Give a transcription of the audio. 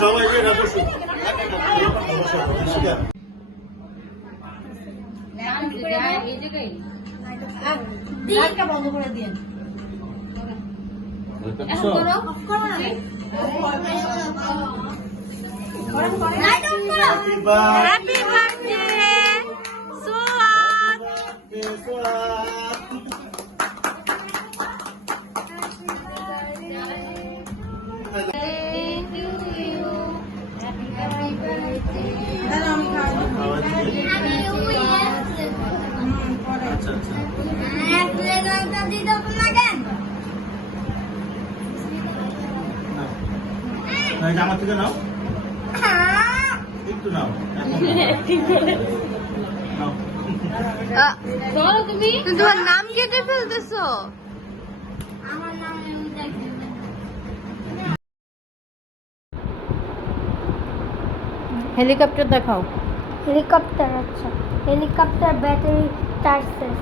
সবাই যে না বসুন বন্ধ করে দিন হ্যাপি বার্থডে সোহাগ। জামা থেকে নাও একটু নাও তুমি তোমার নাম কেটে ফেলতেছো। হেলিকপ্টার দেখাও। হেলিকপ্টার, আচ্ছা হেলিকপ্টার ব্যাটারি চার্জ শেষ।